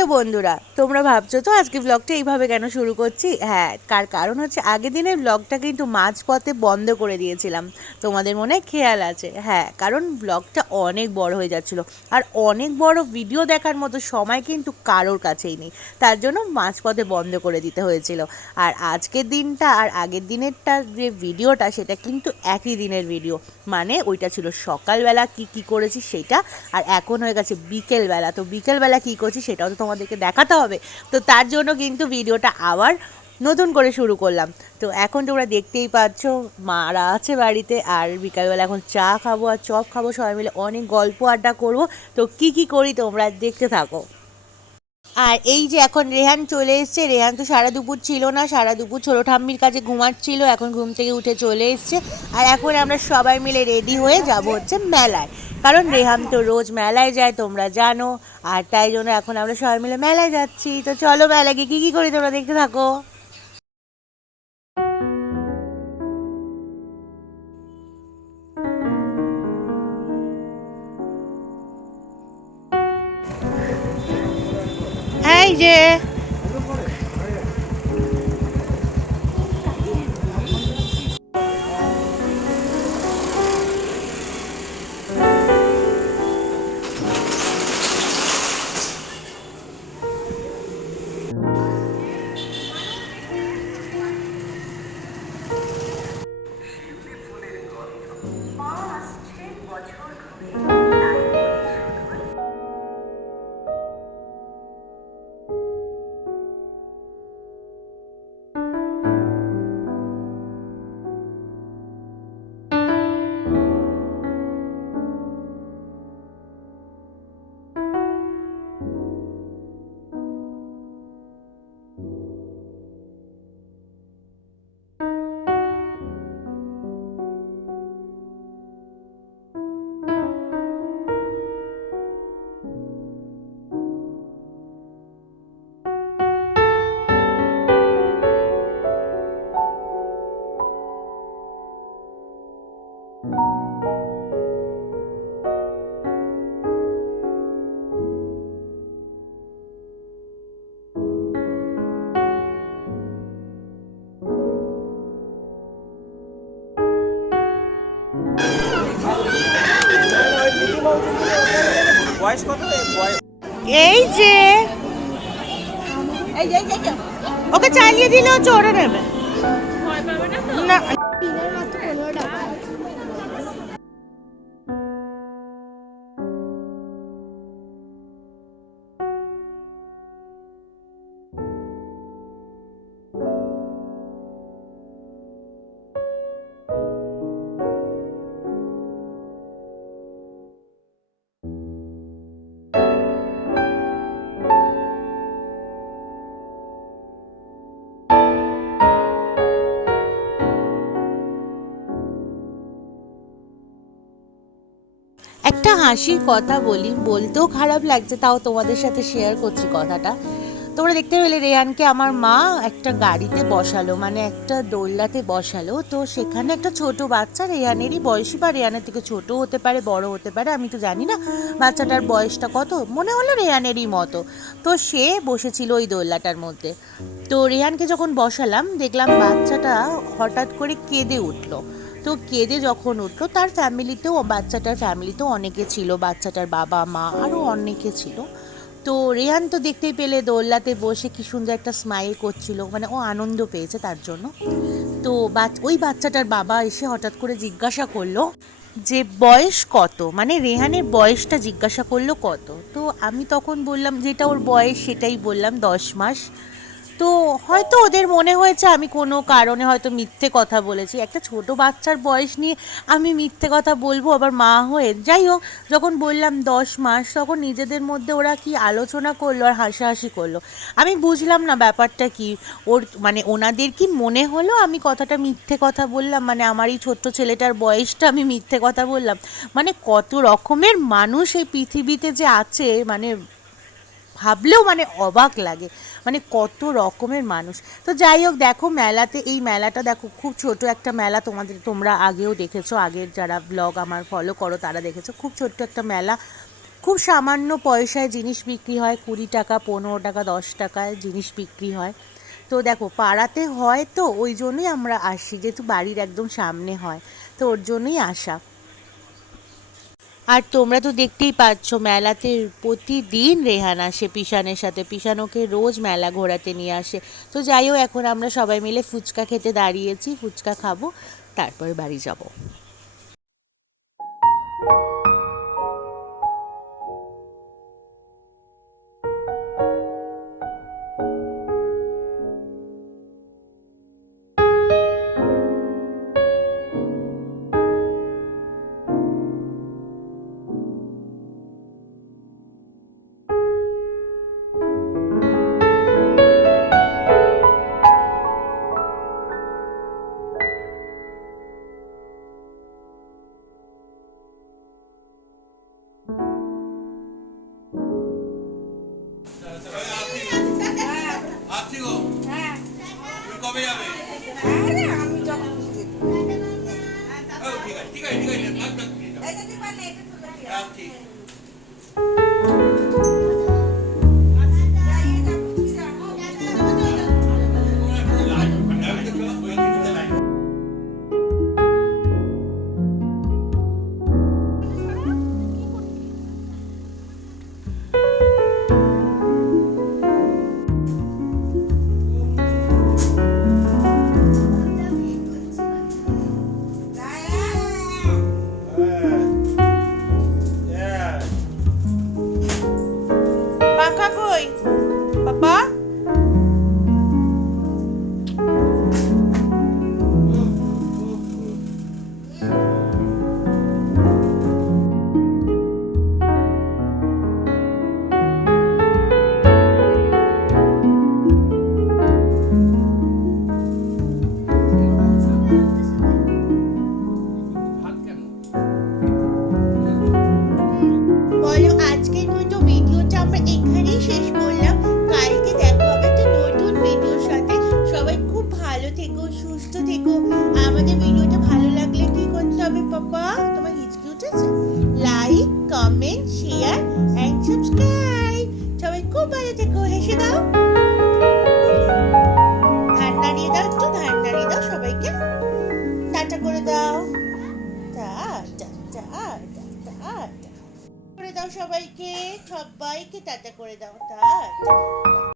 Hello বন্ধুরা, তোমরা ভাবছো তো আজকে ব্লগটা এইভাবে কেন শুরু করছি? হ্যাঁ, কারণ হচ্ছে আগের দিনের ব্লগটা কিন্তু মাঝপথে বন্ধ করে দিয়েছিলাম। তোমাদের মনে হয় খেয়াল আছে? হ্যাঁ, কারণ ব্লগটা অনেক বড় হয়ে যাচ্ছিলো, আর অনেক বড় ভিডিও দেখার মতো সময় কিন্তু কারোর কাছেই নেই। তার জন্য মাঝপথে বন্ধ করে দিতে হয়েছিল। আর আজকের দিনটা আর আগের দিনেরটা যে ভিডিওটা, সেটা কিন্তু একই দিনের ভিডিও। মানে ওইটা ছিল সকালবেলা কি করেছি সেটা, আর এখন হয়ে গেছে বিকেলবেলা। তো বিকেলবেলা কী করছি সেটাও তো তোমাদেরকে দেখাতে হবে। তো তার জন্য কিন্তু ভিডিওটা আবার নতুন করে শুরু করলাম। তো এখন তোমরা দেখতেই পাচ্ছ, মারা আছে বাড়িতে, আর বিকালবেলা এখন চা খাবো আর চপ খাবো, সবাই মিলে অনেক গল্প আড্ডা করবো। তো কি করি তোমরা দেখতে থাকো। আর এই যে এখন রেহান চলে এসছে। রেহান তো সারা দুপুর ছিল না, সারা দুপুর ছোটো ঠাম্মির কাছে ঘুমাচ্ছিল, এখন ঘুম থেকে উঠে চলে এসছে। আর এখন আমরা সবাই মিলে রেডি হয়ে যাব হচ্ছে মেলায়, কারণ রেহান তো রোজ মেলায় যায়, তোমরা জানো। আর তাই জন্য এখন আমরা সবাই মিলে মেলায় যাচ্ছি। তো চলো মেলায় গিয়ে কী করি তোমরা দেখতে থাকো। এই যে এই যে ওকে চালিয়ে দিলেও চড়ে নেবে না। একটা হাসির কথা বলি, বলতেও খারাপ লাগছে, তাও তোমাদের সাথে শেয়ার করছি কথাটা। তোমরা দেখতে পেলে রেহানকে আমার মা একটা গাড়িতে বসালো, মানে একটা দোলনাতে বসালো। তো সেখানে একটা ছোট বাচ্চা, রেহানেরই বয়সী বা রেহানের থেকে ছোট হতে পারে, বড় হতে পারে, আমি তো জানি না বাচ্চাটার বয়সটা কত, মনে হলো রেহানেরই মতো। তো সে বসেছিল ওই দোলনাটার মধ্যে। তো রেহানকে যখন বসালাম, দেখলাম বাচ্চাটা হঠাৎ করে কেঁদে উঠলো। তো কেঁদে যখন উঠলো, তার ফ্যামিলিতেও, বাচ্চাটার ফ্যামিলিতেও অনেকে ছিল, বাচ্চাটার বাবা মা আরও অনেকে ছিল। তো রেহান তো দেখতেই পেলে দোলনাতে বসে কি সুন্দর একটা স্মাইল করছিল, মানে ও আনন্দ পেয়েছে তার জন্য। তো ওই বাচ্চাটার বাবা এসে হঠাৎ করে জিজ্ঞাসা করলো যে বয়স কত, মানে রেহানের বয়সটা জিজ্ঞাসা করলো কত। তো আমি তখন বললাম যেটা ওর বয়স সেটাই বললাম, 10 মাস। তো হয়তো ওদের মনে হয়েছে আমি কোনো কারণে হয়তো মিথ্যে কথা বলেছি, একটা ছোট বাচ্চার বয়স নিয়ে আমি মিথ্যে কথা বলবো আবার মা হয়ে। যাই হোক, যখন বললাম 10 মাস, তখন নিজেদের মধ্যে ওরা কি আলোচনা করলো আর হাসাহাসি করলো। আমি বুঝলাম না ব্যাপারটা কি। ওর মানে ওনাদের কি মনে হলো আমি কথাটা মিথ্যে কথা বললাম, মানে আমার এই ছোট্ট ছেলেটার বয়সটা আমি মিথ্যে কথা বললাম। মানে কত রকমের মানুষ এই পৃথিবীতে যে আছে, মানে ভাবলেও মানে অবাক লাগে, মানে কত রকমের মানুষ। তো যাই হোক, দেখো মেলাতে, এই মেলাটা দেখো খুব ছোট একটা মেলা, তোমরা আগেও দেখেছো, আগের যারা ব্লগ আমার ফলো করো তারা দেখেছো, খুব ছোট্ট একটা মেলা। খুব সামান্য পয়সায় জিনিস বিক্রি হয়, 20 টাকা, 15 টাকা, 10 টাকায় জিনিস বিক্রি হয়। তো দেখো পাড়াতে হয়, তো ওই জন্যই আমরা আসি, যেহেতু বাড়ির একদম সামনে হয়, তো ওর জন্যই আসা। আর তোমরা তো দেখতেই পাচ্ছ মেলাতে প্রতিদিন রেহান আসে পিসানের সাথে, পিসান ওকে রোজ মেলা ঘোরাতে নিয়ে আসে। তো যাই হোক, এখন আমরা সবাই মিলে ফুচকা খেতে দাঁড়িয়েছি, ফুচকা খাবো, তারপরে বাড়ি যাব। কবে যাবে? আমি যখন খুশি ঠিক আছে ঠিক আছে ঠিক আছে। পাখা কই পাপা? বলো, আজকের মতো ভিডিওটা আমরা এখানেই শেষ করলাম। কালকে দেখা হবে একটা নতুন ভিডিওর সাথে। সবাই খুব ভালো থেকো, সুস্থ থেকো। আমাদের ভিডিওটা ভালো লাগলে কি করতে হবে পাপা? তোমার হিচকি উঠেছে? Like, comment, share and subscribe. সবাই খুব ভালো থেকো, হেসে দাও, ধান নাড়িয়ে দাও, একটু ধান নাড়িয়ে দাও সবাইকে, টাটা করে দাও, টাটা টাটা টাটা করে দাও সবাইকে, সবাইকে টাটা করে দাও, টাটা।